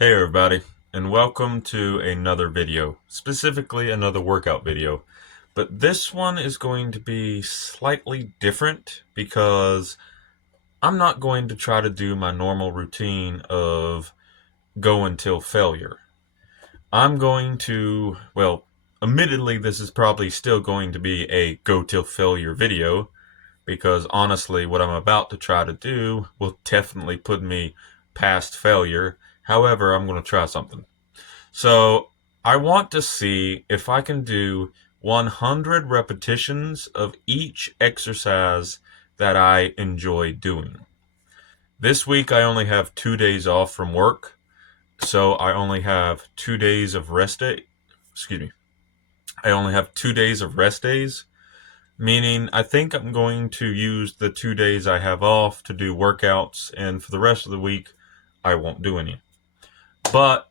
Hey everybody, and welcome to another video, specifically another workout video. But this one is going to be slightly different because I'm not going to try to do my normal routine of go until failure. I'm going to, well, admittedly, this is probably still going to be a go till failure video because honestly, what I'm about to try to do will definitely put me past failure. However, I'm going to try something. So I want to see if I can do 100 repetitions of each exercise that I enjoy doing. This week I only have 2 days off from work, so I only have 2 days of rest day. Excuse me. I only have 2 days of rest days, meaning I think I'm going to use the 2 days I have off to do workouts, and for the rest of the week I won't do any. But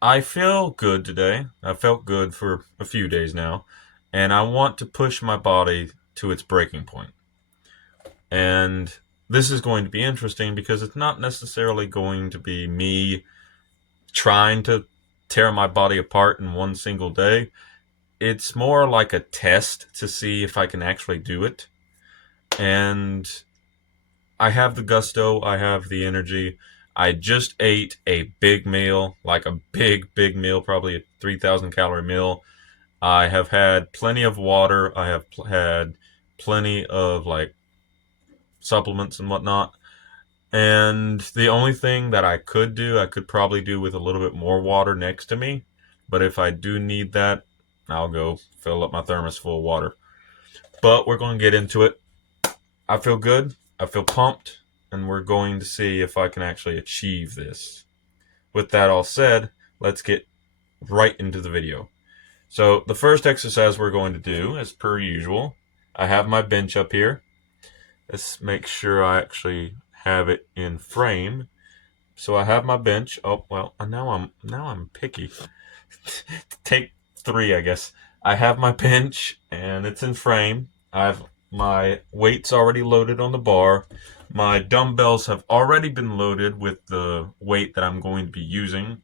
I feel good today. I felt good for a few days now, and I want to push my body to its breaking point. And this is going to be interesting because it's not necessarily going to be me trying to tear my body apart in one single day. It's more like a test to see if I can actually do it. And I have the gusto, I have the energy. I just ate a big meal, like a big meal, probably a 3,000 calorie meal. I have had plenty of water. I have had plenty of like supplements and whatnot. And the only thing that I could do, I could probably do with a little bit more water next to me. But if I do need that, I'll go fill up my thermos full of water. But we're going to get into it. I feel good. I feel pumped. And we're going to see if I can actually achieve this. With that all said, let's get right into the video. So the first exercise we're going to do, as per usual, I have my bench up here. Let's make sure I actually have it in frame. So I have my bench. Oh well, now I'm picky. Take three, I guess. I have my bench and it's in frame. I have my weights already loaded on the bar. My dumbbells have already been loaded with the weight that I'm going to be using.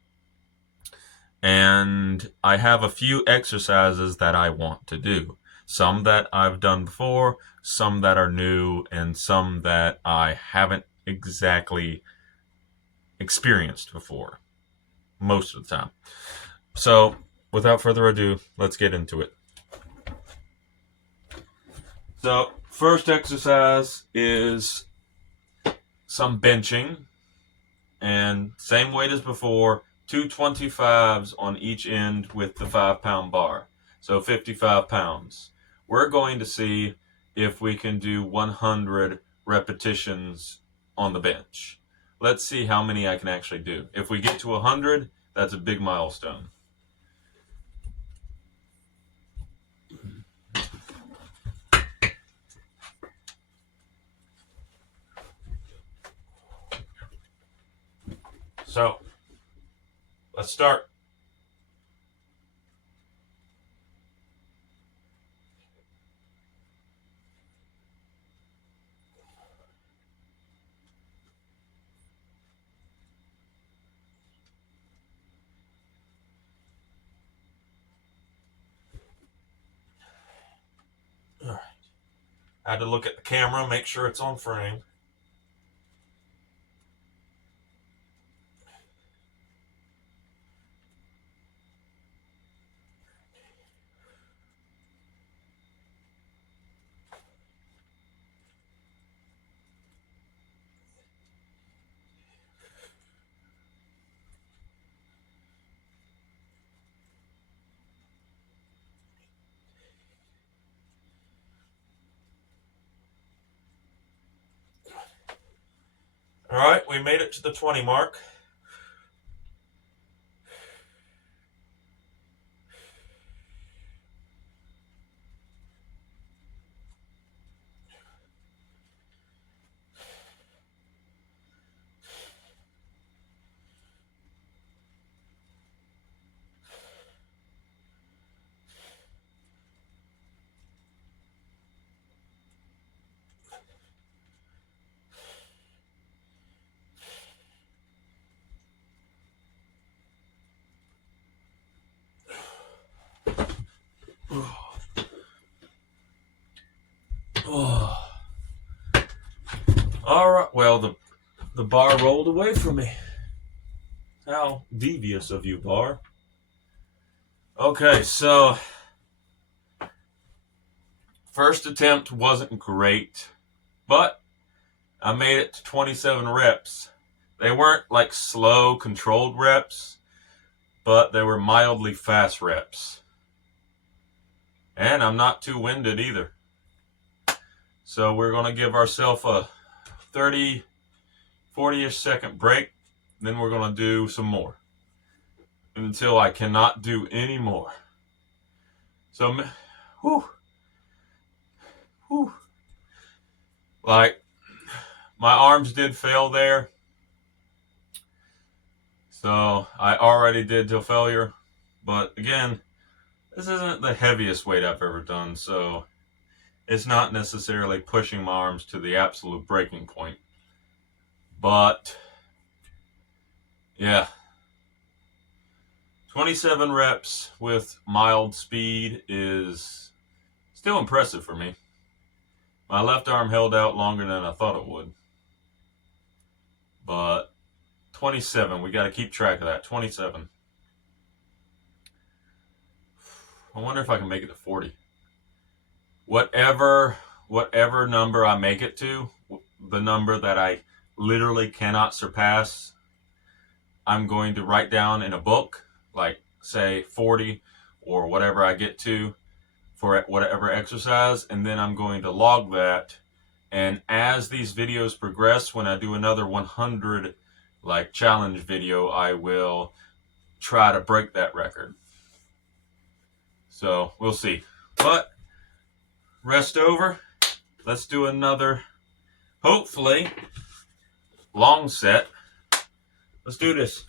And I have a few exercises that I want to do. Some that I've done before, some that are new, and some that I haven't exactly experienced before, most of the time. So, without further ado, let's get into it. So, first exercise is some benching, and same weight as before, two 25s on each end with the 5 pound bar. So 55 pounds. We're going to see if we can do 100 repetitions on the bench. Let's see how many I can actually do. If we get to 100, that's a big milestone. So, let's start. All right. I had to look at the camera, make sure it's on frame. All right, we made it to the 20 mark. Well, the bar rolled away from me. How devious of you, bar. Okay, so first attempt wasn't great, but I made it to 27 reps. They weren't like slow, controlled reps, but they were mildly fast reps. And I'm not too winded either. So we're going to give ourselves a 30, 40-ish second break. Then we're going to do some more until I cannot do any more. So, whew, whew. Like, my arms did fail there. So I already did till failure. But again, this isn't the heaviest weight I've ever done. So it's not necessarily pushing my arms to the absolute breaking point. But yeah, 27 reps with mild speed is still impressive for me. My left arm held out longer than I thought it would. But 27, we got to keep track of that. 27. I wonder if I can make it to 40. Whatever number I make it to, the number that I literally cannot surpass, I'm going to write down in a book, like say 40 or whatever I get to for whatever exercise, and then I'm going to log that. And as these videos progress, when I do another 100 like challenge video, I will try to break that record. So we'll see. But rest over. Let's do another, hopefully, long set. Let's do this.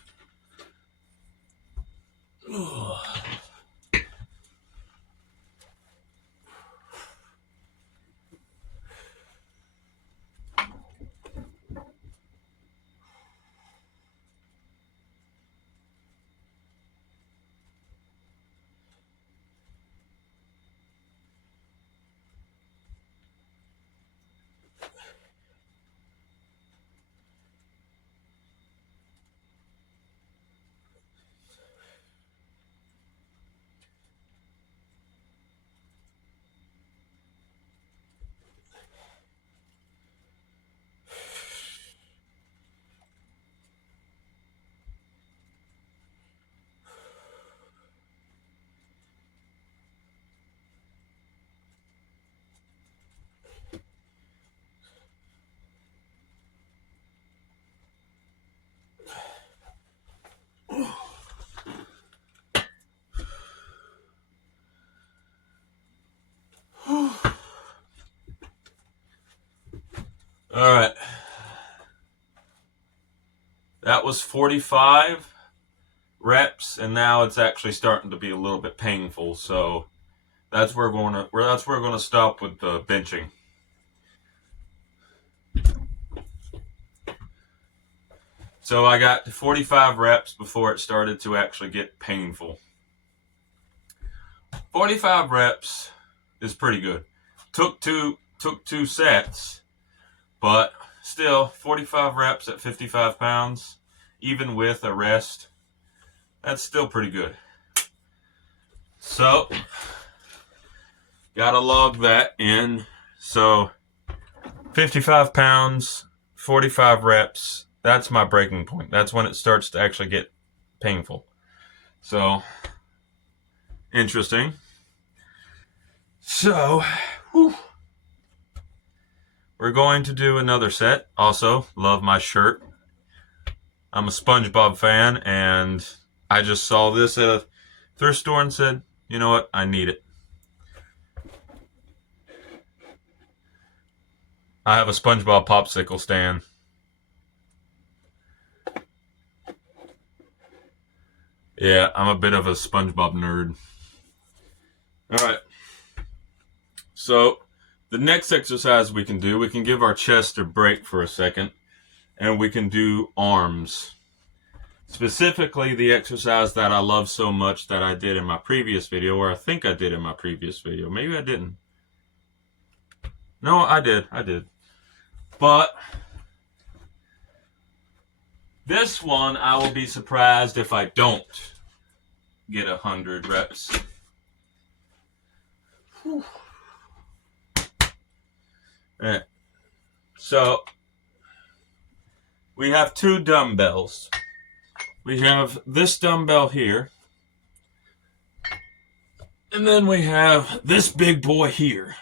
All right. That was 45 reps, and now it's actually starting to be a little bit painful. So that's where we're going to stop with the benching. So I got to 45 reps before it started to actually get painful. 45 reps is pretty good. Took two sets, but still 45 reps at 55 pounds, even with a rest, that's still pretty good. So gotta log that in. So 55 pounds, 45 reps, that's my breaking point. That's when it starts to actually get painful. So interesting. So we're going to do another set. Also, love my shirt. I'm a SpongeBob fan, and I just saw this at a thrift store and said, you know what, I need it. I have a SpongeBob popsicle stand. Yeah, I'm a bit of a SpongeBob nerd. All right. So the next exercise we can give our chest a break for a second, and we can do arms. Specifically, the exercise that I love so much that I did in my previous video, or I think I did in my previous video. Maybe I didn't. No, I did. But This one, I will be surprised if I don't get 100 reps. Whew. All right. So, we have two dumbbells. We have this dumbbell here. And then we have this big boy here.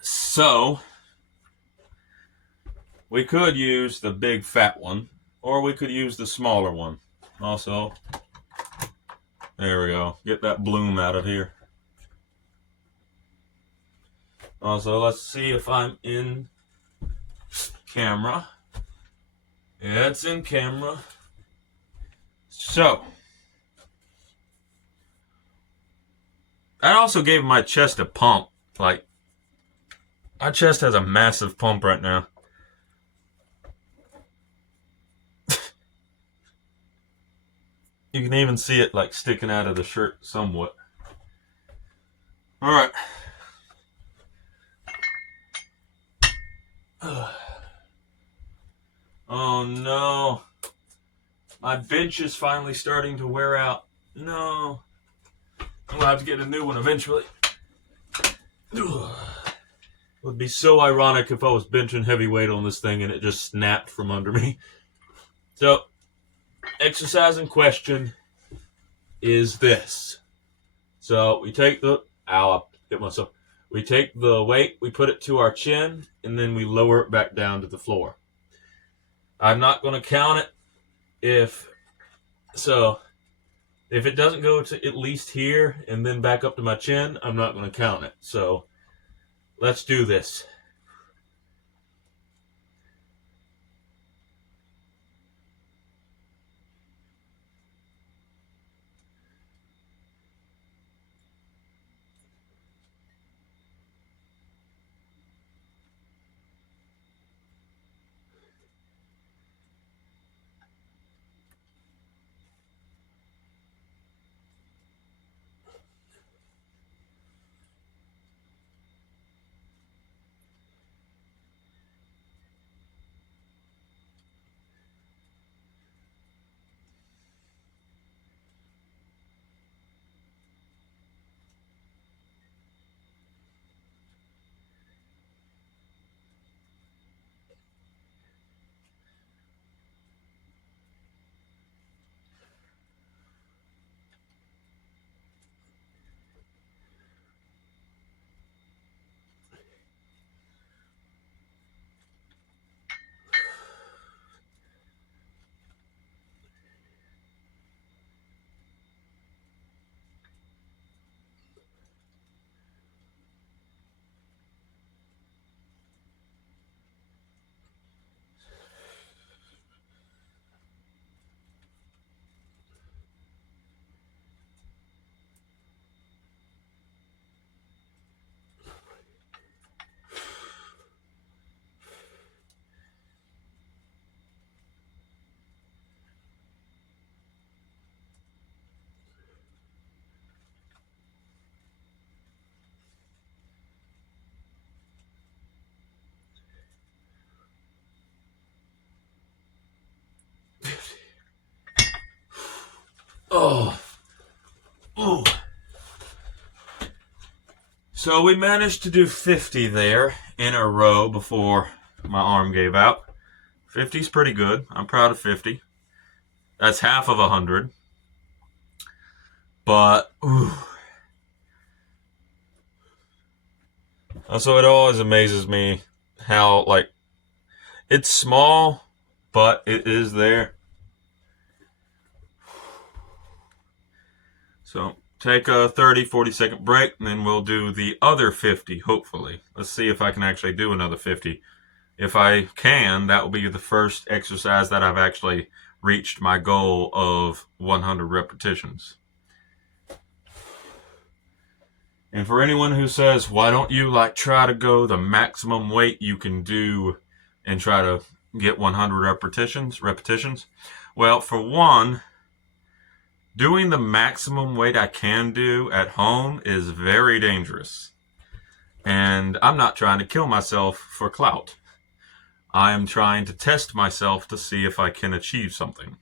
So, we could use the big fat one, or we could use the smaller one. Also, there we go. Get that bloom out of here. Also, let's see if I'm in camera. Yeah, it's in camera. So, I also gave my chest a pump. Like, my chest has a massive pump right now. You can even see it like sticking out of the shirt somewhat. All right. Oh no. My bench is finally starting to wear out. No. I'll have to get a new one eventually. It would be so ironic if I was benching heavy weight on this thing and it just snapped from under me. So, exercise in question is this. So we take the, we take the weight, we put it to our chin, and then we lower it back down to the floor. I'm not going to count it if it doesn't go to at least here and then back up to my chin, I'm not going to count it. So let's do this. Oh. Ooh. So we managed to do 50 there in a row before my arm gave out. 50 is pretty good. I'm proud of 50. That's half of 100. But, ooh. Also, it always amazes me how, like, it's small, but it is there. So take a 30-40 second break, and then we'll do the other 50, hopefully. Let's see if I can actually do another 50. If I can, that will be the first exercise that I've actually reached my goal of 100 repetitions. And for anyone who says, why don't you like try to go the maximum weight you can do and try to get 100 repetitions? Well, for one, doing the maximum weight I can do at home is very dangerous. And I'm not trying to kill myself for clout. I am trying to test myself to see if I can achieve something.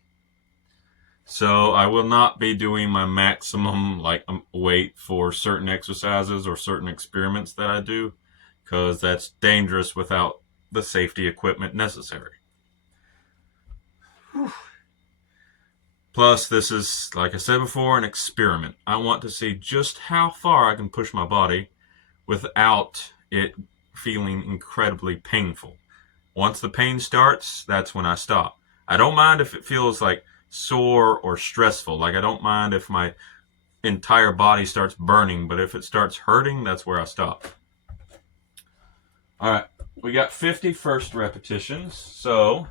So I will not be doing my maximum weight for certain exercises or certain experiments that I do, because that's dangerous without the safety equipment necessary. Whew. Plus, this is, like I said before, an experiment. I want to see just how far I can push my body without it feeling incredibly painful. Once the pain starts, that's when I stop. I don't mind if it feels like sore or stressful. Like, I don't mind if my entire body starts burning, but if it starts hurting, that's where I stop. All right, we got 50 first repetitions, so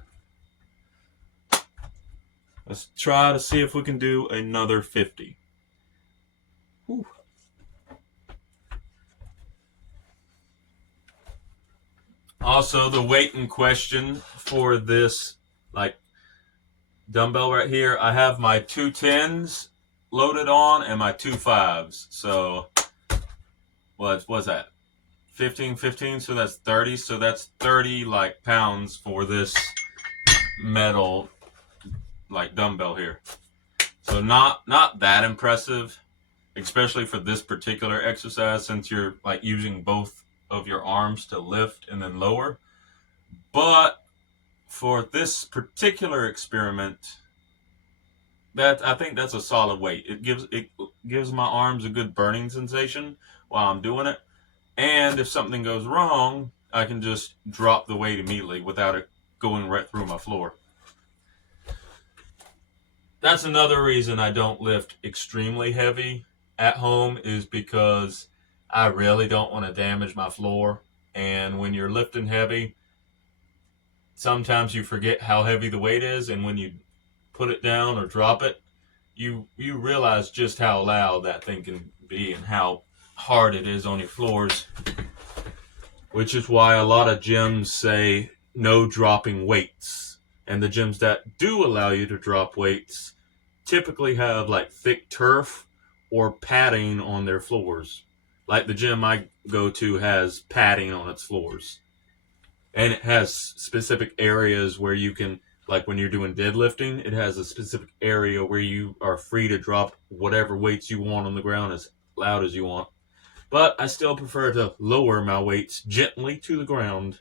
let's try to see if we can do another 50. Whew. Also, the weight in question for this, dumbbell right here, I have my 210s loaded on and my 2.5s. So, what's that? 15, so that's 30. So that's 30 pounds for this metal dumbbell here. So not that impressive, especially for this particular exercise, since you're using both of your arms to lift and then lower. But for this particular experiment, I think that's a solid weight. It gives my arms a good burning sensation while I'm doing it. And if something goes wrong, I can just drop the weight immediately without it going right through my floor. That's another reason I don't lift extremely heavy at home, is because I really don't want to damage my floor. And when you're lifting heavy, sometimes you forget how heavy the weight is, and when you put it down or drop it, you realize just how loud that thing can be and how hard it is on your floors. Which is why a lot of gyms say no dropping weights. And the gyms that do allow you to drop weights typically have thick turf or padding on their floors. Like the gym I go to has padding on its floors. And it has specific areas where you can, when you're doing deadlifting, it has a specific area where you are free to drop whatever weights you want on the ground as loud as you want. But I still prefer to lower my weights gently to the ground.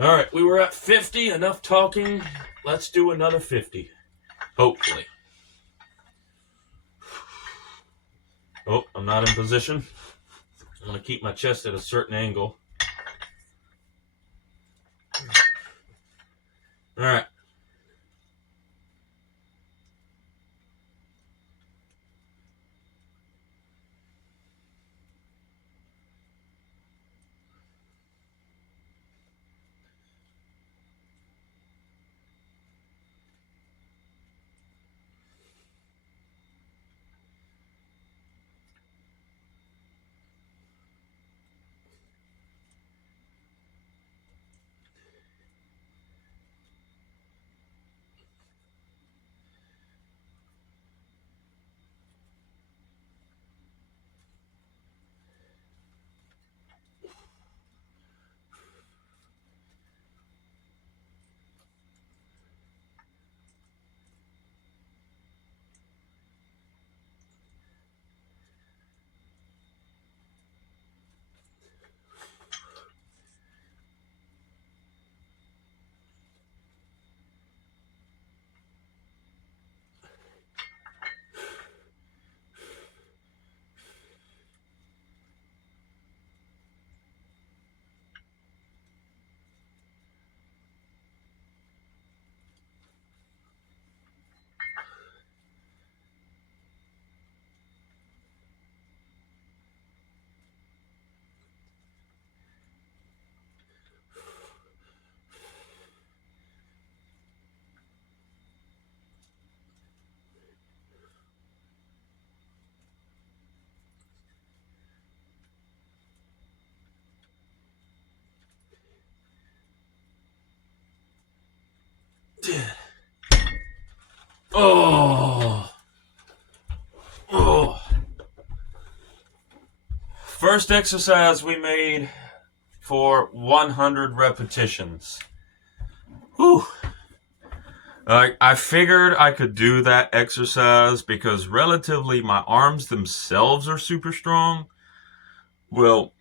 All right, we were at 50. Enough talking. Let's do another 50. Hopefully. Oh, I'm not in position. I'm going to keep my chest at a certain angle. All right. Oh. First exercise we made for 100 repetitions. Whew. I figured I could do that exercise because relatively my arms themselves are super strong. Well,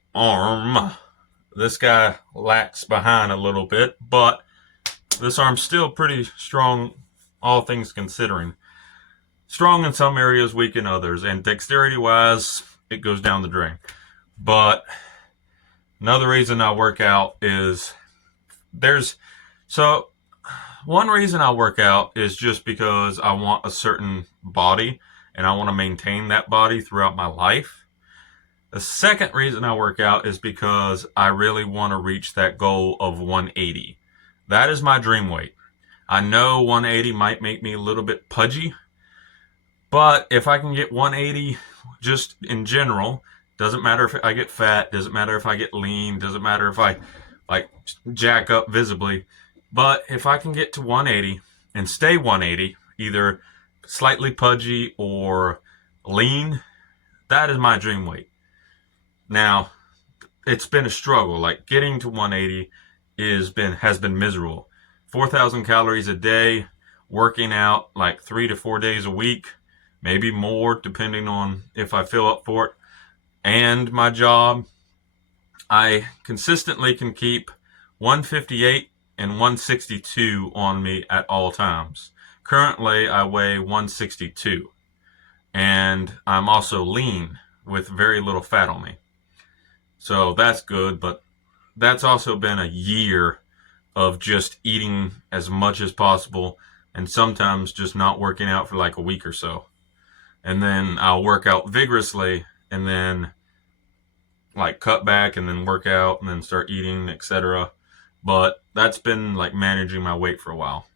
this guy lacks behind a little bit, but this arm's still pretty strong, all things considering. Strong in some areas, weak in others, and dexterity-wise, it goes down the drain. But another reason I work out is one reason I work out is just because I want a certain body and I want to maintain that body throughout my life. The second reason I work out is because I really want to reach that goal of 180. That is my dream weight. I know 180 might make me a little bit pudgy, but if I can get 180 just in general, doesn't matter if I get fat, doesn't matter if I get lean, doesn't matter if I like jack up visibly, but if I can get to 180 and stay 180, either slightly pudgy or lean, that is my dream weight. Now, it's been a struggle. Like getting to 180 has been miserable. 4,000 calories a day, working out like 3 to 4 days a week, maybe more depending on if I feel up for it, and my job. I consistently can keep 158 and 162 on me at all times. Currently, I weigh 162, and I'm also lean with very little fat on me. So that's good, but that's also been a year of just eating as much as possible and sometimes just not working out for like a week or so. And then I'll work out vigorously and then like cut back and then work out and then start eating, etc. But that's been like managing my weight for a while.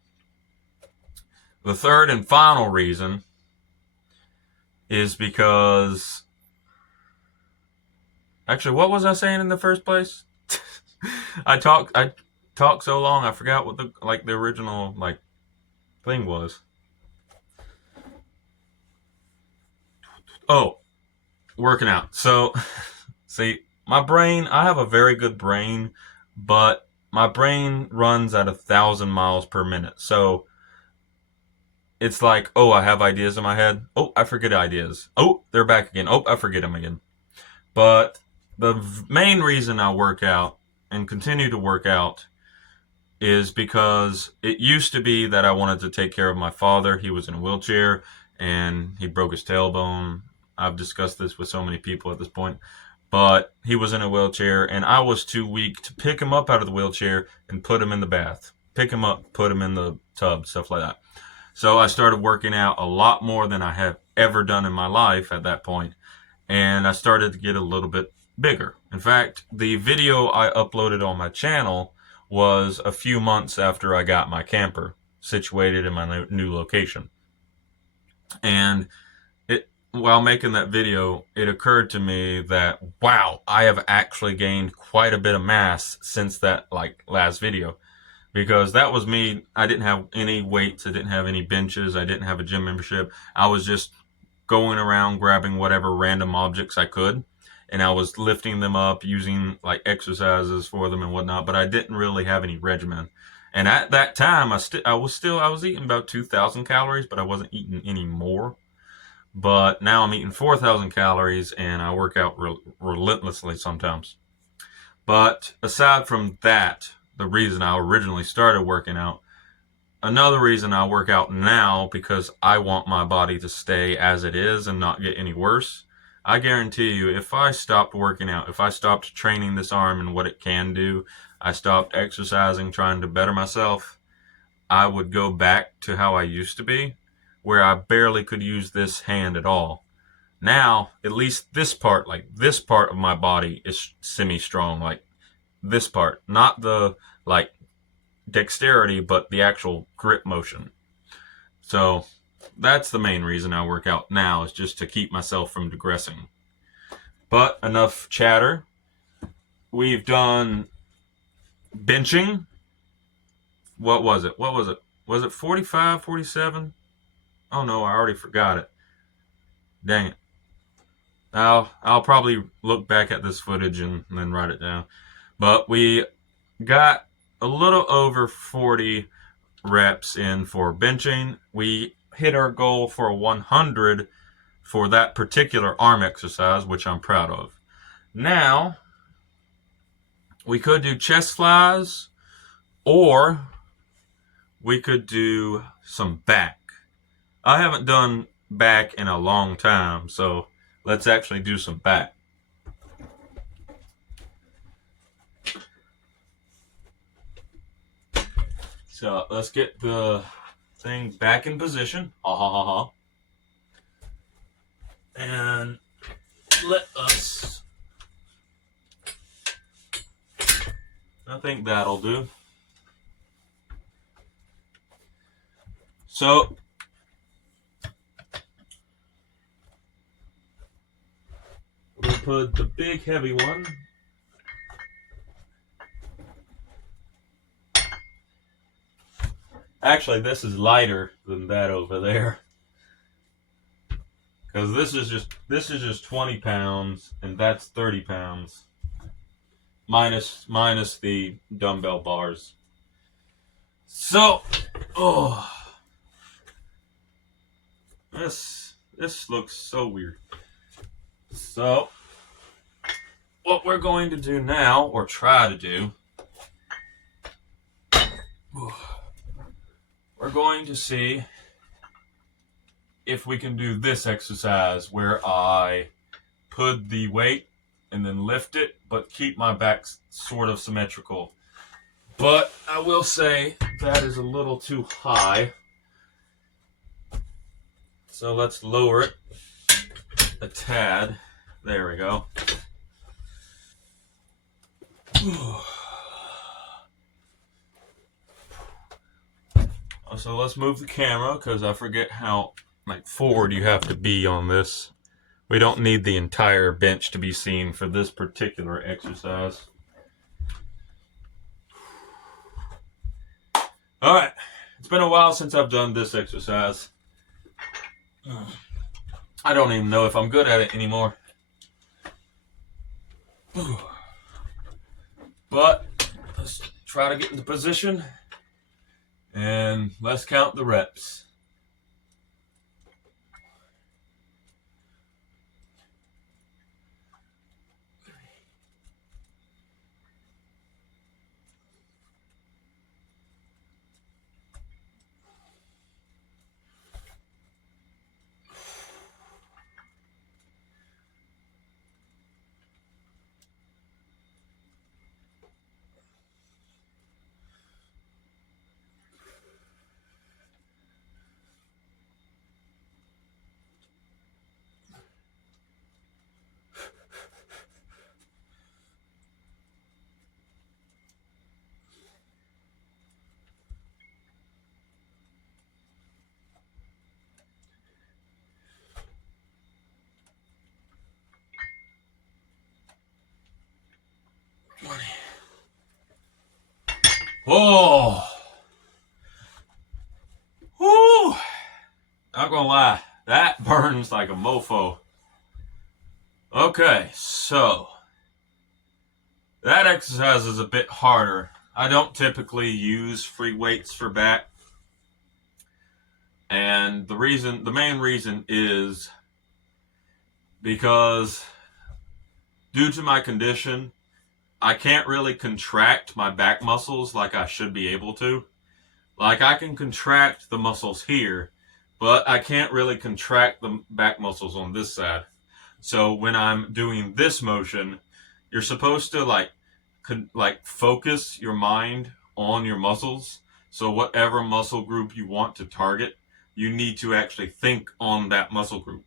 The third and final reason is because actually, what was I saying in the first place? I talked so long I forgot what the original thing was. Oh, working out. So, see, my brain, I have a very good brain, but my brain runs at 1,000 miles per minute. So it's like, oh, I have ideas in my head. Oh, I forget ideas. Oh, they're back again. Oh, I forget them again. But the main reason I work out and continue to work out is because it used to be that I wanted to take care of my father. He was in a wheelchair and he broke his tailbone. I've discussed this with so many people at this point, but he was in a wheelchair and I was too weak to pick him up out of the wheelchair and put him in the bath. Pick him up, put him in the tub, stuff like that. So I started working out a lot more than I have ever done in my life at that point, and I started to get a little bit bigger. In fact, the video I uploaded on my channel was a few months after I got my camper situated in my new location. And while making that video, it occurred to me that, wow, I have actually gained quite a bit of mass since that last video. Because that was me. I didn't have any weights. I didn't have any benches. I didn't have a gym membership. I was just going around grabbing whatever random objects I could. And I was lifting them up, using exercises for them and whatnot. But I didn't really have any regimen. And at that time, I was eating about 2,000 calories, but I wasn't eating any more. But now I'm eating 4,000 calories, and I work out relentlessly sometimes. But aside from that, the reason I originally started working out, another reason I work out now, because I want my body to stay as it is and not get any worse. I guarantee you, if I stopped working out, if I stopped training this arm and what it can do, I stopped exercising, trying to better myself, I would go back to how I used to be, where I barely could use this hand at all. Now, at least this part of my body is semi-strong, this part, not the dexterity, but the actual grip motion. So that's the main reason I work out now, is just to keep myself from digressing. But enough chatter. We've done benching. What was it? Was it 45, 47? Oh no, I already forgot it. Dang it. I'll probably look back at this footage and then write it down. But we got a little over 40 reps in for benching. We hit our goal for 100 for that particular arm exercise, which I'm proud of. Now, we could do chest flies, or we could do some back. I haven't done back in a long time, so let's actually do some back. So let's get the thing back in position. Ha ha ha ha. And let us. I think that'll do. So we'll put the big heavy one. Actually, this is lighter than that over there. Because this is just 20 pounds and that's 30 pounds. Minus the dumbbell bars. So, this looks so weird. So, what we're going to do now, or try to do, we're going to see if we can do this exercise where I put the weight and then lift it, but keep my back sort of symmetrical. But I will say that is a little too high. So let's lower it a tad. There we go. So let's move the camera because I forget how forward you have to be on this. We don't need the entire bench to be seen for this particular exercise. All right, it's been a while since I've done this exercise. I don't even know if I'm good at it anymore. But let's try to get into position and let's count the reps. Oh, whoo! Not gonna lie, that burns like a mofo. Okay, so that exercise is a bit harder. I don't typically use free weights for back, and the main reason is because due to my condition, I can't really contract my back muscles like I should be able to. Like, I can contract the muscles here, but I can't really contract the back muscles on this side. So when I'm doing this motion, you're supposed to like focus your mind on your muscles. So whatever muscle group you want to target, you need to actually think on that muscle group.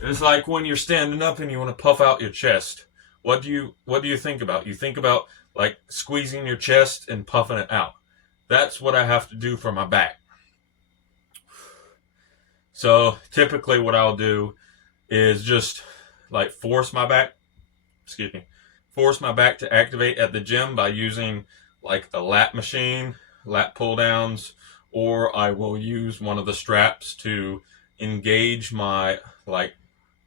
It's like when you're standing up and you want to puff out your chest. What do you think about? You think about like squeezing your chest and puffing it out. That's what I have to do for my back. So typically what I'll do is just like force my back to activate at the gym by using like a lat machine, lat pull downs, or I will use one of the straps to engage my like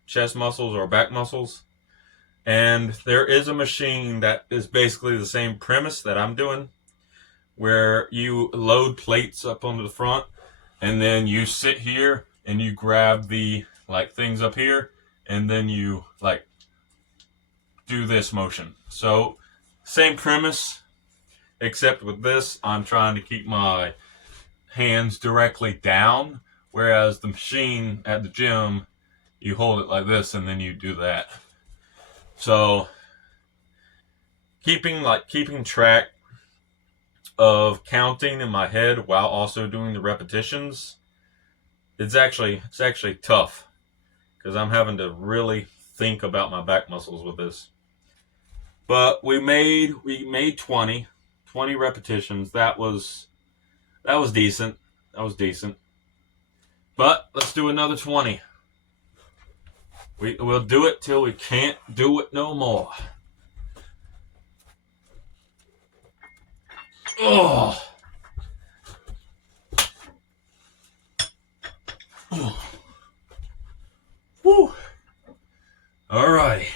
chest muscles or back muscles. And there is a machine that is basically the same premise that I'm doing, where you load plates up onto the front, and then you sit here and you grab the like things up here, and then you like do this motion. So same premise, except with this, I'm trying to keep my hands directly down, whereas the machine at the gym, you hold it like this and then you do that. So keeping track of counting in my head while also doing the repetitions, it's actually tough because I'm having to really think about my back muscles with this. But we made 20 repetitions. That was decent. That was decent. But let's do another 20. We'll do it till we can't do it no more. Oh. Whew. All right.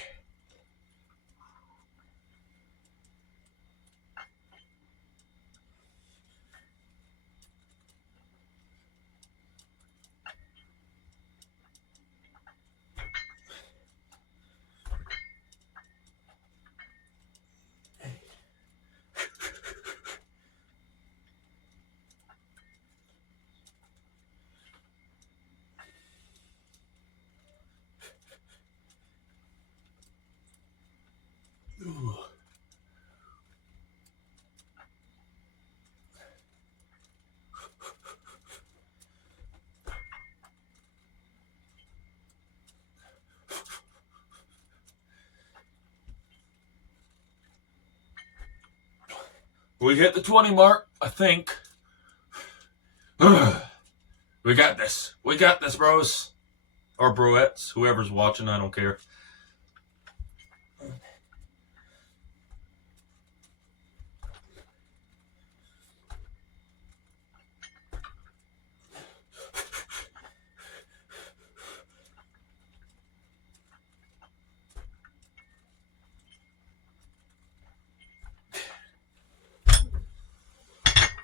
We hit the 20 mark, I think. We got this. We got this, bros. Or broettes. Whoever's watching, I don't care.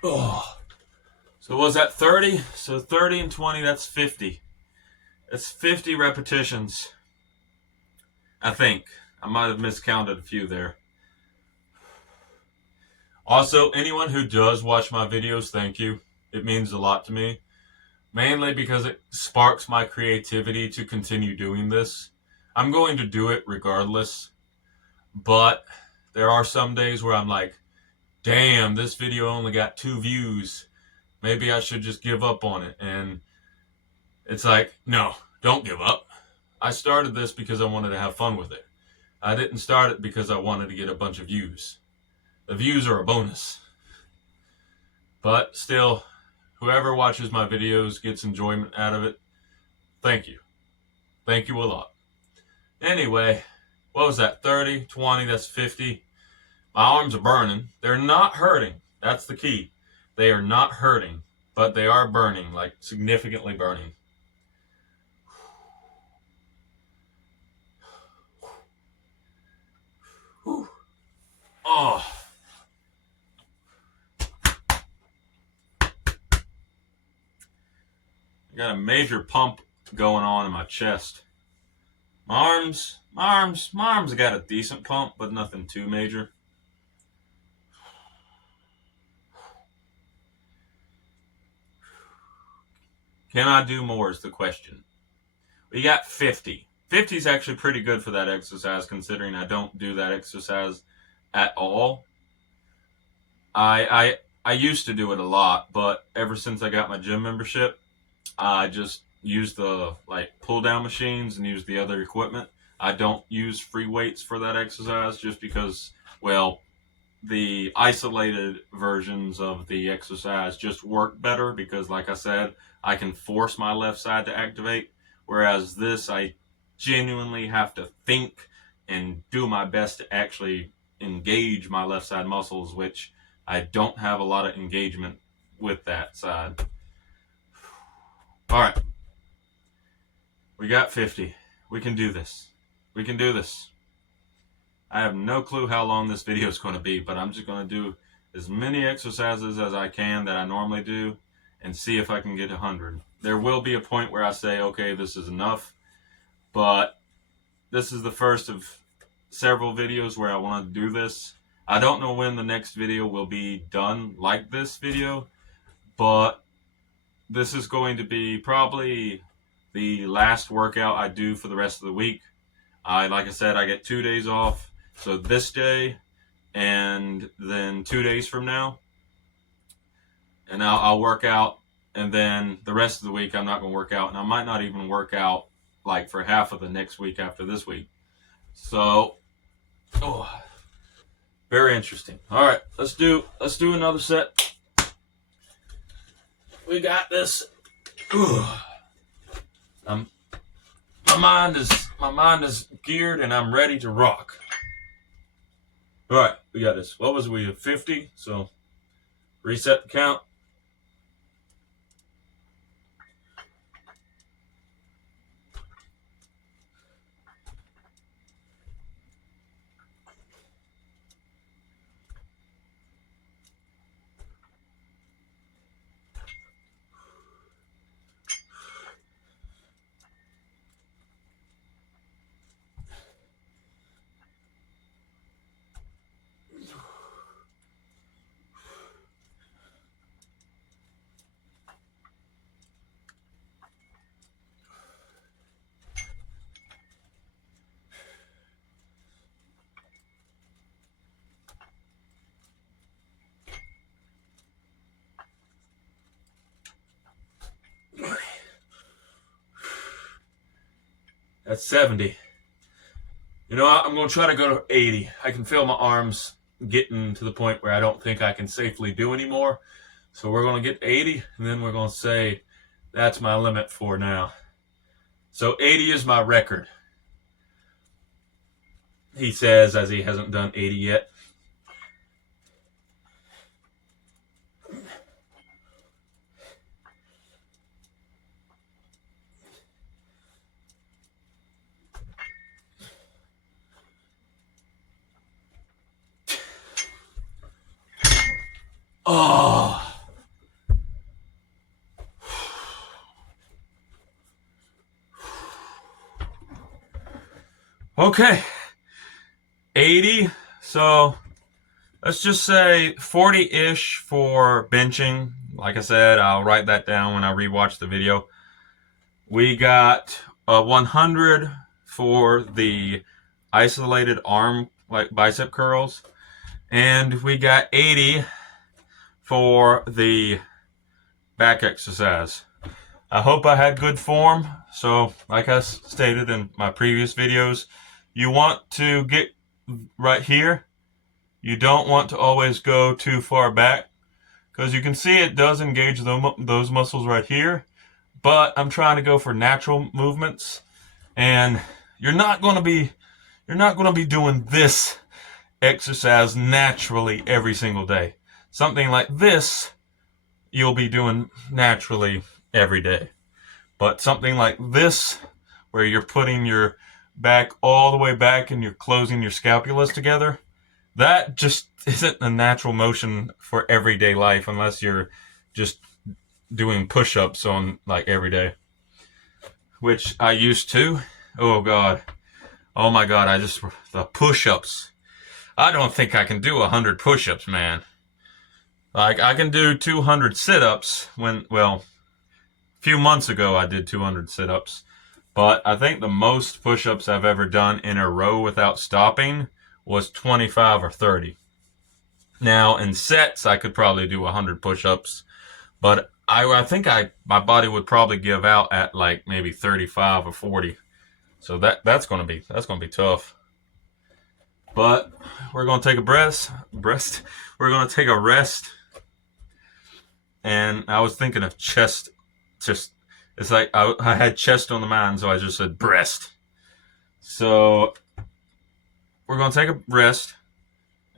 Oh. So was that 30? So 30 and 20, that's 50. That's 50 repetitions. I think. I might have miscounted a few there. Also, anyone who does watch my videos, thank you. It means a lot to me. Mainly because it sparks my creativity to continue doing this. I'm going to do it regardless. But there are some days where I'm like, damn, this video only got 2 views. Maybe I should just give up on it. And it's like, no, don't give up. I started this because I wanted to have fun with it. I didn't start it because I wanted to get a bunch of views. The views are a bonus. But still, whoever watches my videos gets enjoyment out of it. Thank you. Thank you a lot. Anyway, what was that? 30, 20, that's 50. My arms are burning. They're not hurting. That's the key. They are not hurting, but they are burning, like significantly burning. Whew. Oh. I got a major pump going on in my chest. My arms have got a decent pump, but nothing too major. Can I do more is the question. We got 50. 50 is actually pretty good for that exercise, considering I don't do that exercise at all. I used to do it a lot, but ever since I got my gym membership, I just use the like pull down machines and use the other equipment. I don't use free weights for that exercise just because, well, the isolated versions of the exercise just work better because, like I said, I can force my left side to activate. Whereas this, I genuinely have to think and do my best to actually engage my left side muscles, which I don't have a lot of engagement with that side. All right. We got 50. We can do this. We can do this. I have no clue how long this video is going to be, but I'm just going to do as many exercises as I can that I normally do and see if I can get 100. There will be a point where I say, okay, this is enough, but this is the first of several videos where I want to do this. I don't know when the next video will be done like this video, but this is going to be probably the last workout I do for the rest of the week. Like I said, I get 2 days off. So this day and then 2 days from now. And I'll work out. And then the rest of the week, I'm not going to work out. And I might not even work out like for half of the next week after this week. So, very interesting. All right, let's do another set. We got this. My mind is geared and I'm ready to rock. All right, we got this. What was we at 50? So reset the count. That's 70. You know what? I'm going to try to go to 80. I can feel my arms getting to the point where I don't think I can safely do anymore. So we're going to get 80, and then we're going to say that's my limit for now. So 80 is my record. He says, as he hasn't done 80 yet. Oh. Okay. 80. So let's just say 40-ish for benching. Like I said, I'll write that down when I rewatch the video. We got 100 for the isolated arm, like bicep curls. And we got 80 for the back exercise. I hope I had good form. So, like I stated in my previous videos, you want to get right here. You don't want to always go too far back, because you can see it does engage those muscles right here. But I'm trying to go for natural movements, and you're not going to be doing this exercise naturally every single day. Something like this you'll be doing naturally every day. But something like this, where you're putting your back all the way back and you're closing your scapulas together, that just isn't a natural motion for everyday life unless you're just doing push-ups on like every day, which I used to. Oh God. Oh my God. The push-ups. I don't think I can do 100 push-ups, man. Like, I can do 200 sit-ups a few months ago I did 200 sit-ups, but I think the most push-ups I've ever done in a row without stopping was 25 or 30. Now, in sets, I could probably do 100 push-ups, but I think my body would probably give out at like maybe 35 or 40. So that's gonna be tough. But we're gonna take we're gonna take a rest. And I was thinking of chest. It's like I had chest on the mind, so I just said breast. So we're gonna take a rest,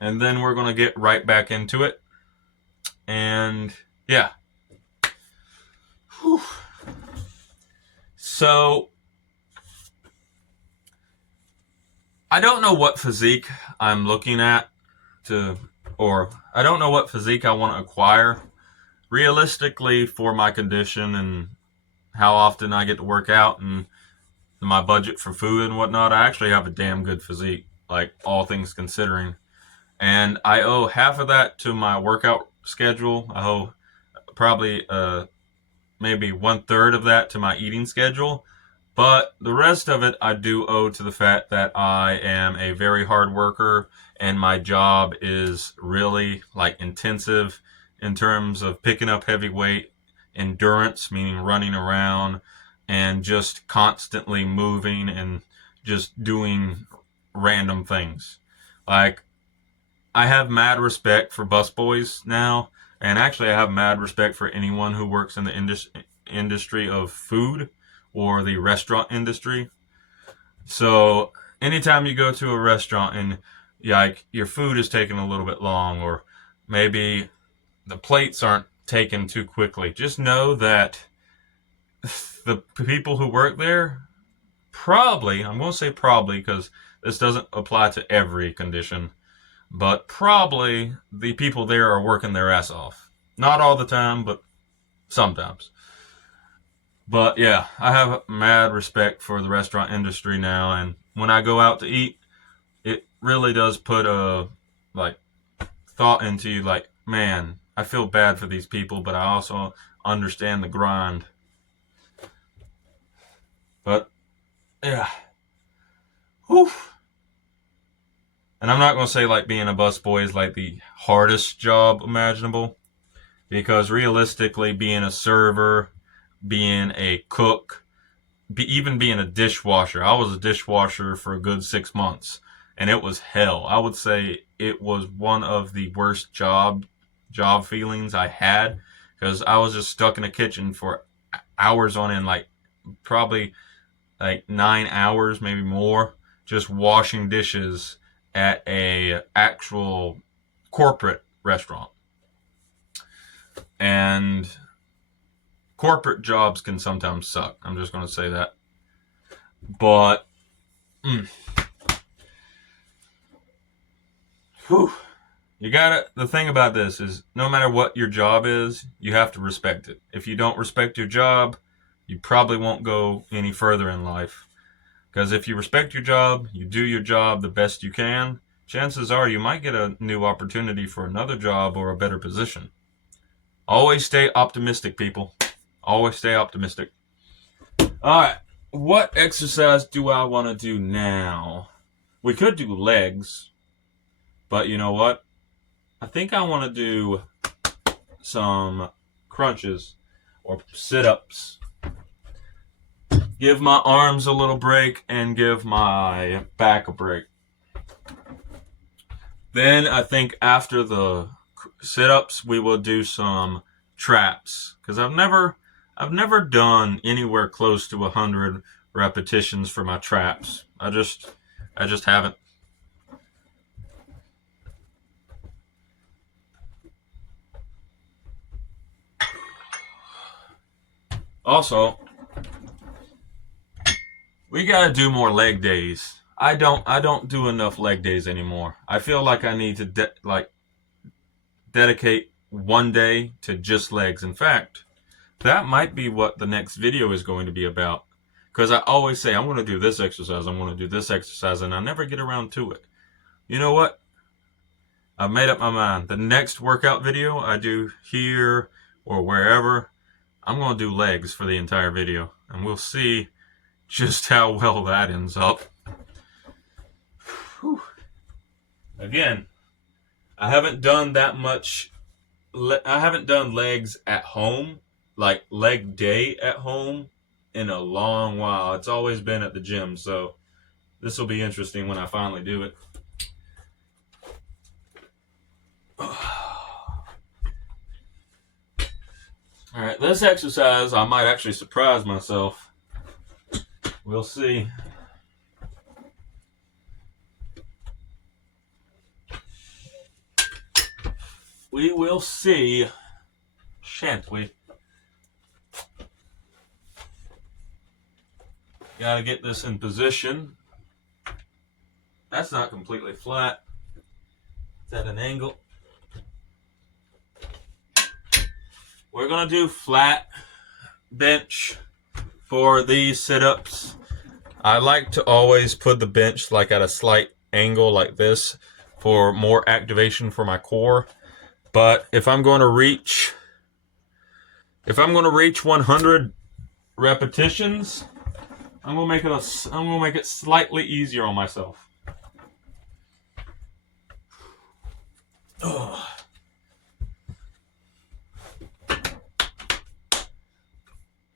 and then we're gonna get right back into it. And yeah. Whew. So I don't know what physique I'm looking at to, or I don't know what physique I want to acquire. Realistically, for my condition and how often I get to work out and my budget for food and whatnot, I actually have a damn good physique, like all things considering. And I owe half of that to my workout schedule. I owe probably maybe 1/3 of that to my eating schedule. But the rest of it I do owe to the fact that I am a very hard worker and my job is really like intensive in terms of picking up heavy weight, endurance, meaning running around and just constantly moving and just doing random things. Like, I have mad respect for busboys now, and actually, I have mad respect for anyone who works in the industry of food or the restaurant industry. So, anytime you go to a restaurant and like your food is taking a little bit long, or maybe the plates aren't taken too quickly, just know that the people who work there probably, I'm going to say probably because this doesn't apply to every condition, but probably the people there are working their ass off. Not all the time, but sometimes. But yeah, I have mad respect for the restaurant industry now, and when I go out to eat, it really does put a like thought into you, like, man, I feel bad for these people, but I also understand the grind. But yeah, whew. And I'm not gonna say like being a busboy is like the hardest job imaginable, because realistically, being a server, being a cook, even being a dishwasher. I was a dishwasher for a good 6 months, and it was hell. I would say it was one of the worst job feelings I had, because I was just stuck in a kitchen for hours on end, like probably like 9 hours, maybe more, just washing dishes at a actual corporate restaurant. And corporate jobs can sometimes suck. I'm just going to say that. But mm, whew, you gotta. The thing about this is, no matter what your job is, you have to respect it. If you don't respect your job, you probably won't go any further in life. Because if you respect your job, you do your job the best you can, chances are you might get a new opportunity for another job or a better position. Always stay optimistic, people. Always stay optimistic. All right. What exercise do I want to do now? We could do legs, but you know what? I think I want to do some crunches or sit ups. Give my arms a little break and give my back a break. Then I think after the sit ups, we will do some traps, because I've never done anywhere close to 100 repetitions for my traps. I just haven't. Also, we gotta do more leg days. I don't do enough leg days anymore. I feel like I need to dedicate one day to just legs. In fact, that might be what the next video is going to be about. Because I always say, I'm going to do this exercise, I'm going to do this exercise, and I never get around to it. You know what? I've made up my mind. The next workout video I do here or wherever, I'm going to do legs for the entire video. And we'll see just how well that ends up. Whew. Again, I haven't done that much. I haven't done legs at home, like leg day at home, in a long while. It's always been at the gym, so this will be interesting when I finally do it. All right, this exercise, I might actually surprise myself. We'll see. We will see, shan't we? Gotta get this in position. That's not completely flat. It's at an angle. We're gonna do flat bench for these sit-ups. I like to always put the bench like at a slight angle like this for more activation for my core. But if I'm going to reach 100 repetitions, I'm gonna make it slightly easier on myself. Oh.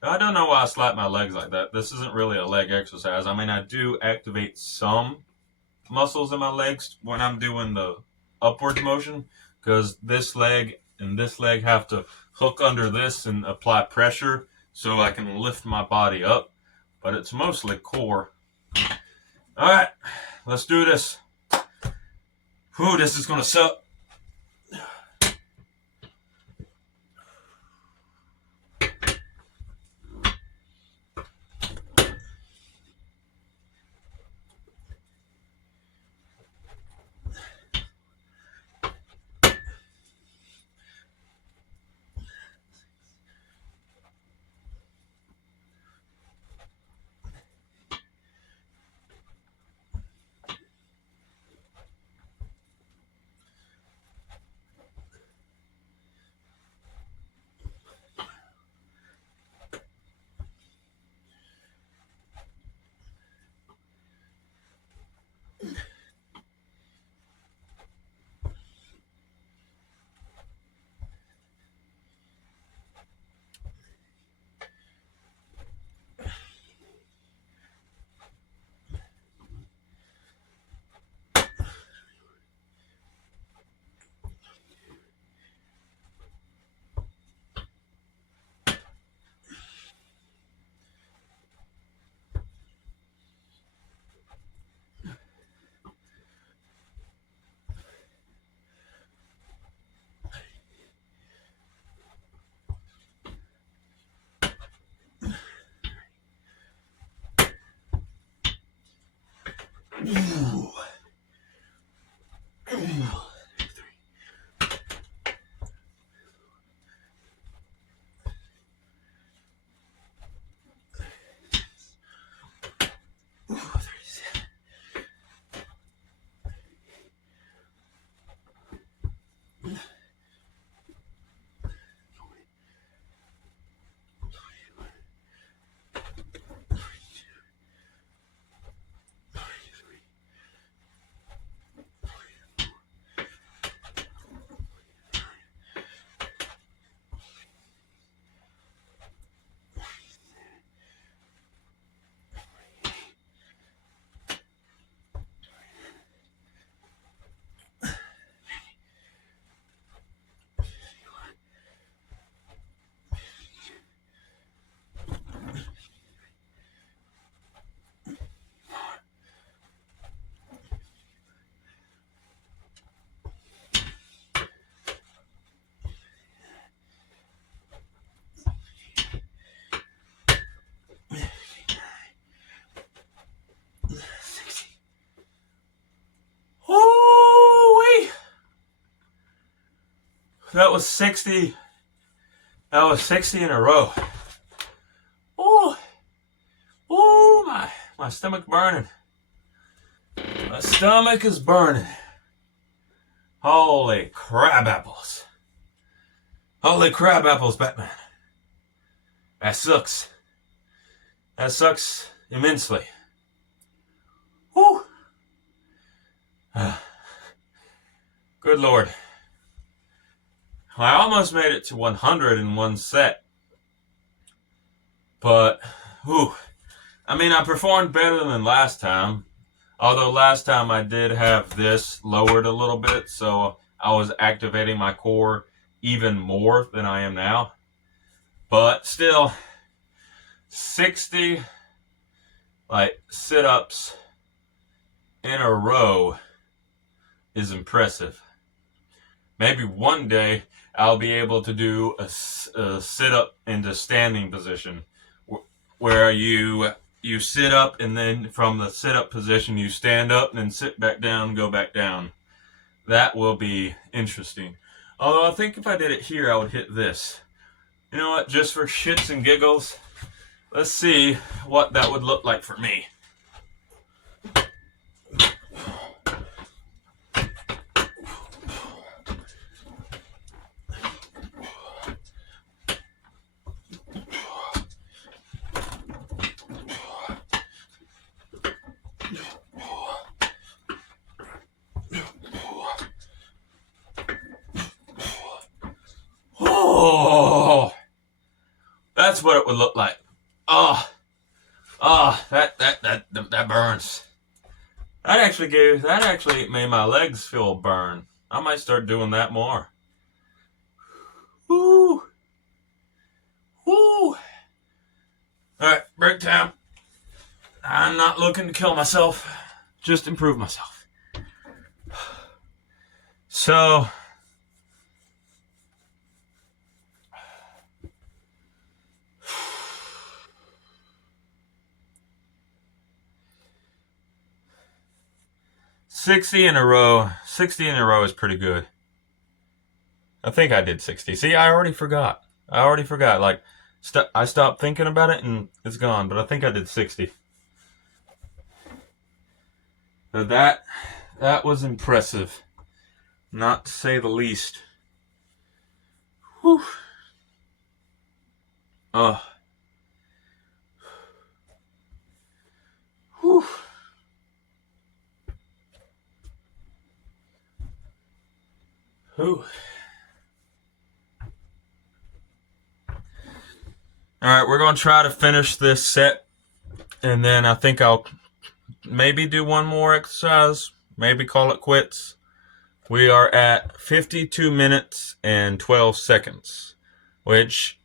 I don't know why I slap my legs like that. This isn't really a leg exercise. I mean, I do activate some muscles in my legs when I'm doing the upward motion, because this leg and this leg have to hook under this and apply pressure so I can lift my body up. But it's mostly core. All right, let's do this. Whew, this is gonna suck. Ooh. That was 60. That was 60 in a row. Oh, my stomach burning. My stomach is burning. Holy crab apples. Holy crab apples, Batman. That sucks. That sucks immensely. Whew. Good Lord. I almost made it to 100 in one set. But, whew. I mean, I performed better than last time. Although last time I did have this lowered a little bit, so I was activating my core even more than I am now. But still, 60 sit-ups in a row is impressive. Maybe one day I'll be able to do a sit-up into standing position where you you sit up, and then from the sit up position you stand up and then sit back down, go back down. That will be interesting. Although I think if I did it here I would hit this. You know what, just for shits and giggles, let's see what that would look like for me. Oh, that's what it would look like. Oh, that burns. That actually made my legs feel burn. I might start doing that more. Woo, woo. All right, break time. I'm not looking to kill myself, just improve myself. So, $60 in a row is pretty good. I think I did 60. See, I already forgot. Like, I stopped thinking about it and it's gone, but I think I did 60. So that was impressive, not to say the least. Whew. Oh. Whew. Whew. Alright, we're going to try to finish this set, and then I think I'll maybe do one more exercise, maybe call it quits. We are at 52 minutes and 12 seconds, which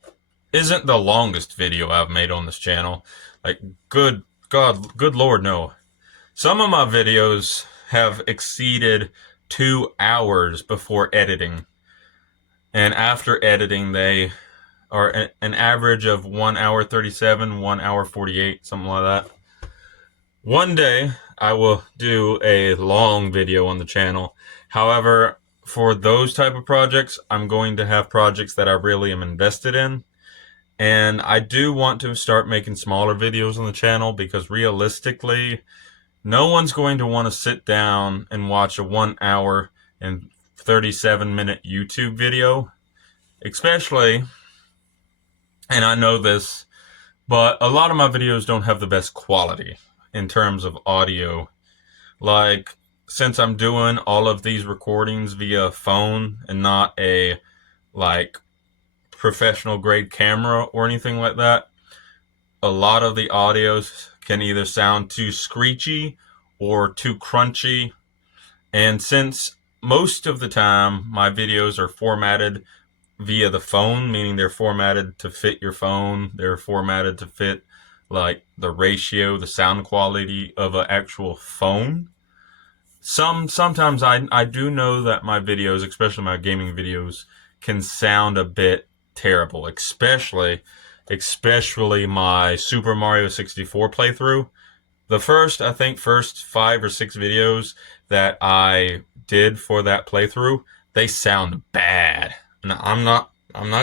isn't the longest video I've made on this channel. Like, good Lord, no. Some of my videos have exceeded 2 hours before editing, and after editing they are an average of 1 hour 37, 1 hour 48, something like that. One day I will do a long video on the channel. However, for those type of projects, I'm going to have projects that I really am invested in. And I do want to start making smaller videos on the channel, because realistically, no one's going to want to sit down and watch a 1 hour and 37-minute YouTube video. Especially, and I know this, but a lot of my videos don't have the best quality in terms of audio. Like, since I'm doing all of these recordings via phone and not a like professional grade camera or anything like that, a lot of the audios can either sound too screechy or too crunchy. And since most of the time my videos are formatted via the phone, meaning they're formatted to fit your phone, they're formatted to fit like the ratio, the sound quality of an actual phone. Sometimes I do know that my videos, especially my gaming videos, can sound a bit terrible, especially my Super Mario 64 playthrough. The first 5 or 6 videos that I did for that playthrough, they sound bad. Now, I'm not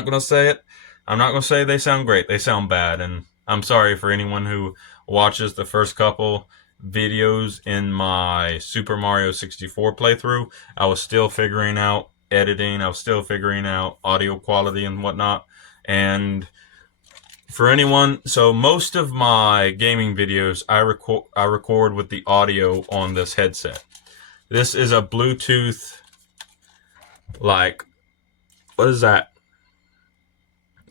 gonna say it. I'm not gonna say they sound great. They sound bad, and I'm sorry for anyone who watches the first couple videos in my Super Mario 64 playthrough. I was still figuring out editing. I was still figuring out audio quality and whatnot. And for anyone, so most of my gaming videos I record with the audio on this headset. This is a Bluetooth, like, what is that?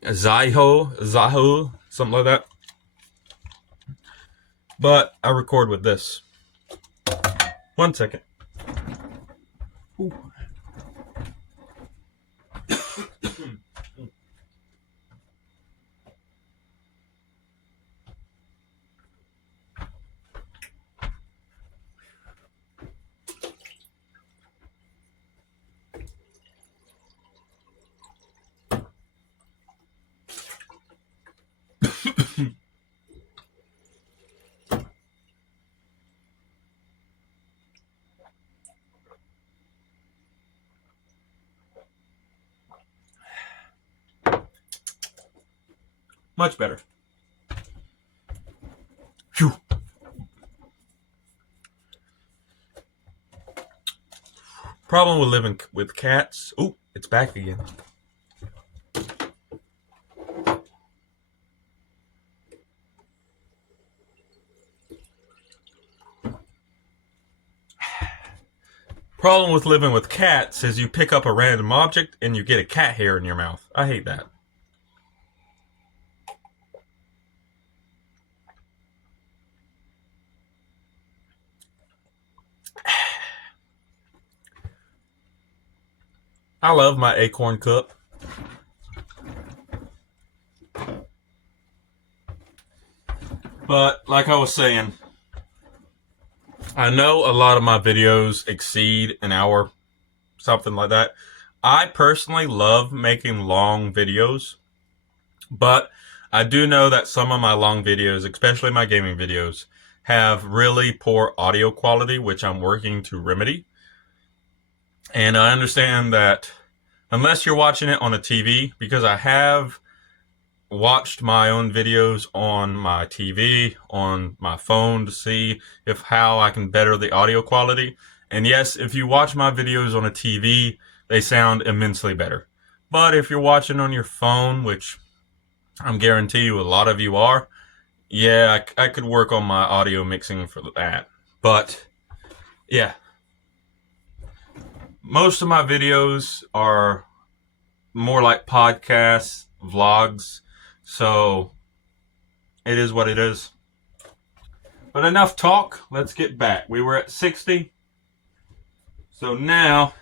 Zyho, something like that. But I record with this. 1 second. Ooh. Much better. Phew. Problem with living with cats. Ooh, it's back again. Problem with living with cats is you pick up a random object and you get a cat hair in your mouth. I hate that. I love my acorn cup. But like I was saying, I know a lot of my videos exceed an hour, something like that. I personally love making long videos, but I do know that some of my long videos, especially my gaming videos, have really poor audio quality, which I'm working to remedy. And I understand that unless you're watching it on a TV, because I have watched my own videos on my TV, on my phone to see if how I can better the audio quality. And yes, if you watch my videos on a TV, they sound immensely better. But if you're watching on your phone, which I'm guarantee you a lot of you are, yeah, I could work on my audio mixing for that. But yeah, most of my videos are more like podcasts, vlogs, so it is what it is. But enough talk, let's get back. We were at 60. So now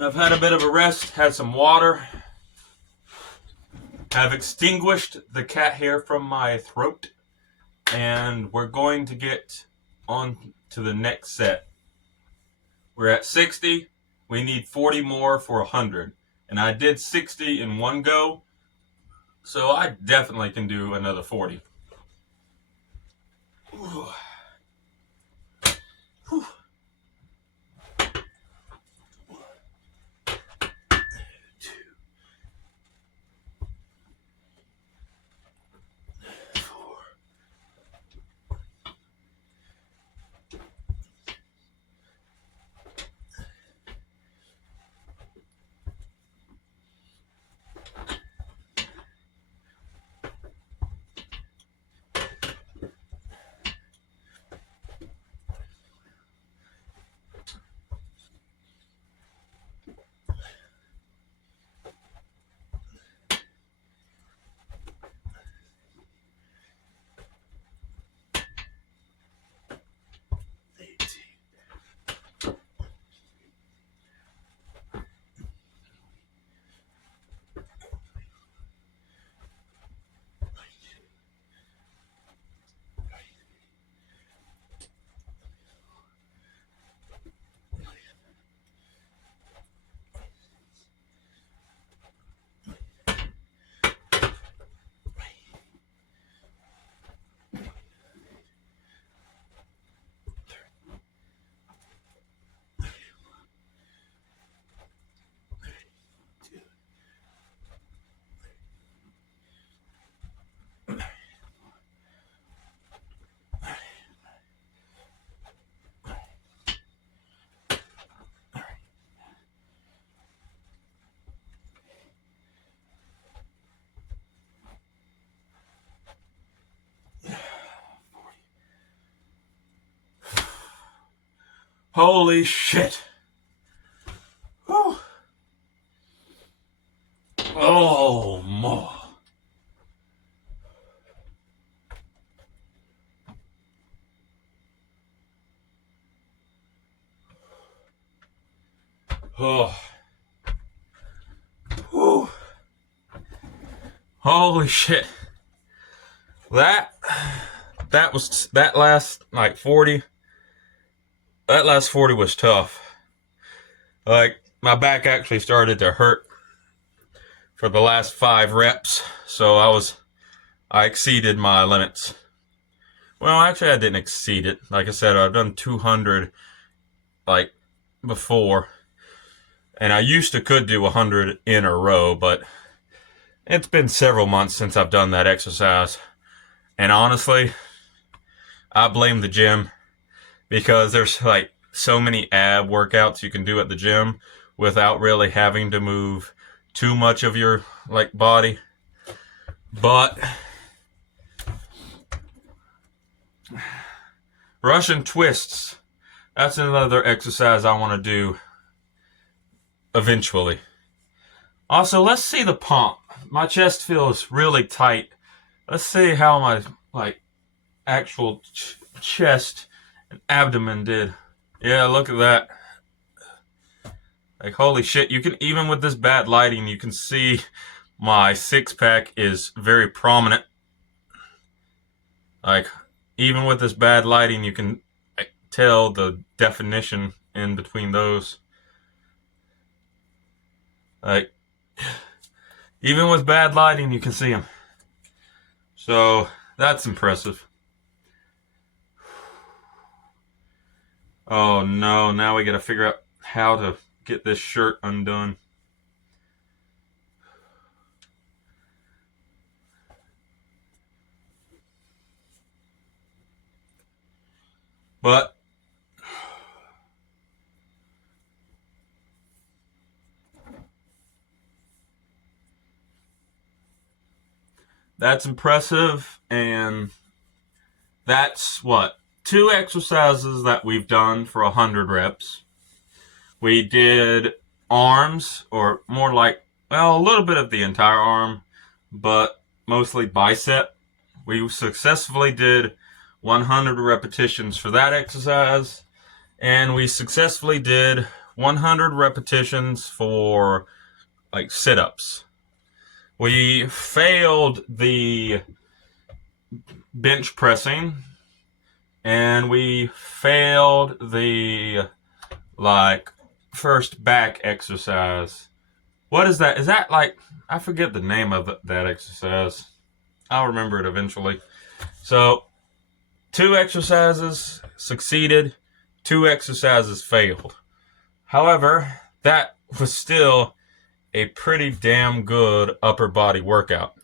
I've had a bit of a rest, had some water, have extinguished the cat hair from my throat, and we're going to get on to the next set. We're at 60. We need 40 more for 100. And I did 60 in one go, so I definitely can do another 40. Whew. Whew. Holy shit. Whew. Oh, more. Oh. Whew. Holy shit. That last like 40. That last 40 was tough. Like, my back actually started to hurt for the last 5 reps, so I exceeded my limits. Well, actually, I didn't exceed it. Like I said, I've done 200 like before, and I used to could do 100 in a row, but It's been several months since I've done that exercise. And honestly, I blame the gym because there's like so many ab workouts you can do at the gym without really having to move too much of your like body. But Russian twists, that's another exercise I want to do eventually. Also, let's see the pump. My chest feels really tight. Let's see how my like actual chest and abdomen did. Yeah, look at that. Like, holy shit, you can, even with this bad lighting, you can see my six pack is very prominent. Like, even with this bad lighting, you can tell the definition in between those. Like, even with bad lighting, you can see them. So, that's impressive. Oh no, now we gotta figure out how to get this shirt undone. But that's impressive, and that's what? Two exercises that we've done for 100 reps. We did arms, or more like, well, a little bit of the entire arm, but mostly bicep. We successfully did 100 repetitions for that exercise, and we successfully did 100 repetitions for like sit-ups. We failed the bench pressing, and we failed the like first back exercise. What is that? Is that like, I forget the name of that exercise. I'll remember it eventually. So, two exercises succeeded, two exercises failed. However, that was still a pretty damn good upper body workout.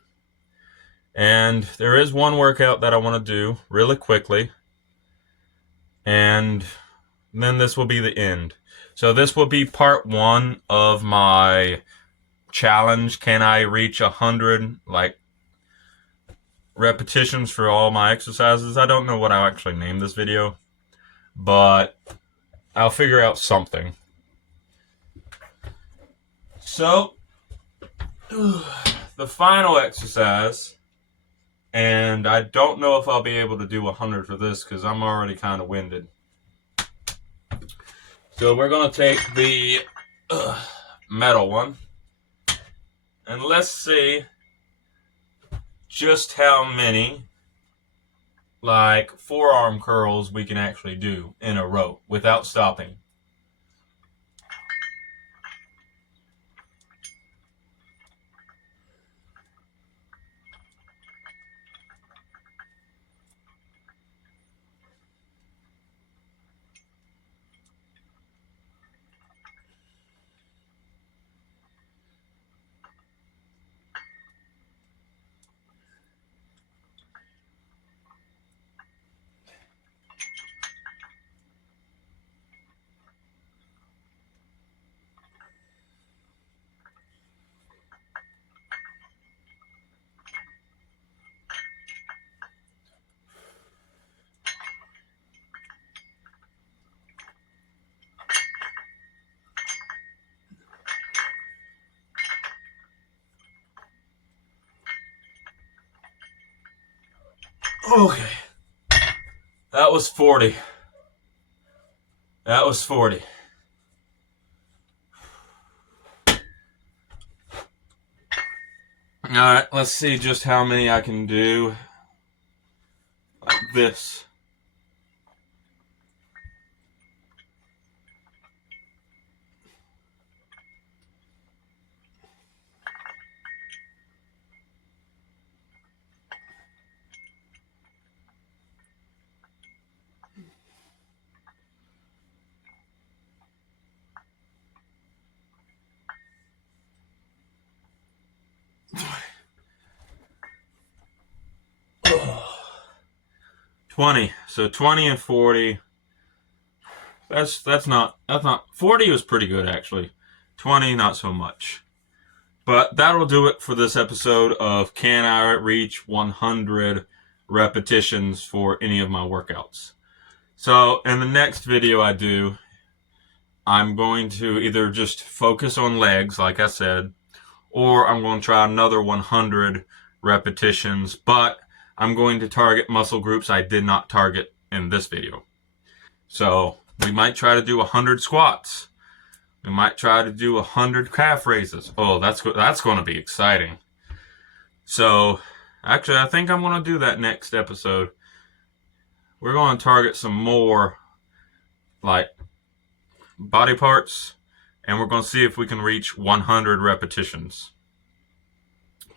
And there is one workout that I want to do really quickly, and then this will be the end. So this will be part one of my challenge. Can I reach 100 like repetitions for all my exercises? I don't know what I'll actually name this video, but I'll figure out something. So the final exercise, and I don't know if I'll be able to do 100 for this because I'm already kind of winded. So we're going to take the metal one, and let's see just how many like forearm curls we can actually do in a row without stopping. Okay. That was 40. That was 40. Alright, let's see just how many I can do like this. 20. So 20 and 40. That's not 40 was pretty good actually. 20 not so much. But that'll do it for this episode of Can I Reach 100 Repetitions for any of my workouts. So in the next video I do, I'm going to either just focus on legs like I said, or I'm going to try another 100 repetitions, but I'm going to target muscle groups I did not target in this video. So we might try to do 100 squats. We might try to do 100 calf raises. Oh, that's going to be exciting. So, actually, I think I'm going to do that next episode. We're going to target some more, like, body parts, and we're going to see if we can reach 100 repetitions.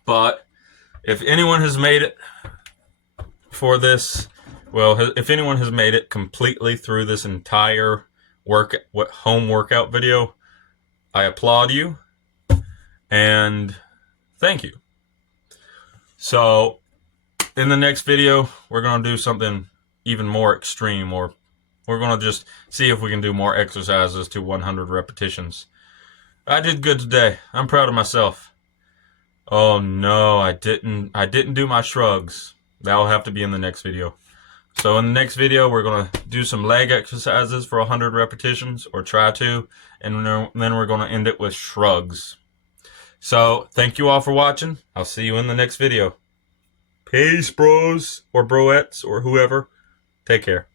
But if anyone has made it for this, well, if anyone has made it completely through this entire home workout video, I applaud you and thank you. So in the next video, we're going to do something even more extreme, or we're going to just see if we can do more exercises to 100 repetitions. I did good today. I'm proud of myself. Oh no, I didn't do my shrugs. That'll have to be in the next video. So in the next video, we're going to do some leg exercises for 100 repetitions, or try to, and then we're going to end it with shrugs. So thank you all for watching. I'll see you in the next video. Peace, bros, or broettes, or whoever. Take care.